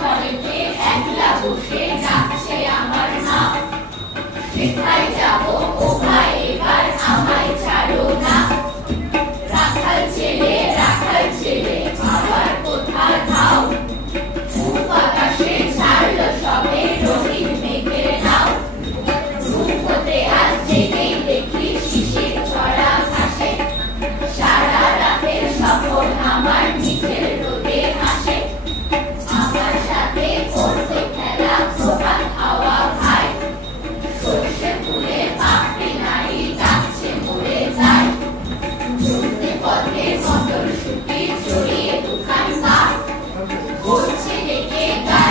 ঘরেতে একলা বসে ডাকছে আমার মা, সেখানে যাবো ও ভাই এবার আমায় ছাড়ো না। রাখাল ছেলে আবার কোথা যাও, পূব আকাশে ছাড়লো সবে রঙিন মেঘের নাও। রূপতে আজ জেগেই দেখি শিশির ছড়া ঘাসে, সারা রাতের সফর আমার নিচের রোদে আসে। আমার সাথে করতে খেলা প্রভাত হাওয়া খায়, সর্ষে ফুলে পাপড়ি নাড়ি ডাকছে মরে যায়। চলতে পথে মটরশুঁটি জড়িয়ে দোকানদার, বলছে ডেকে গায়ে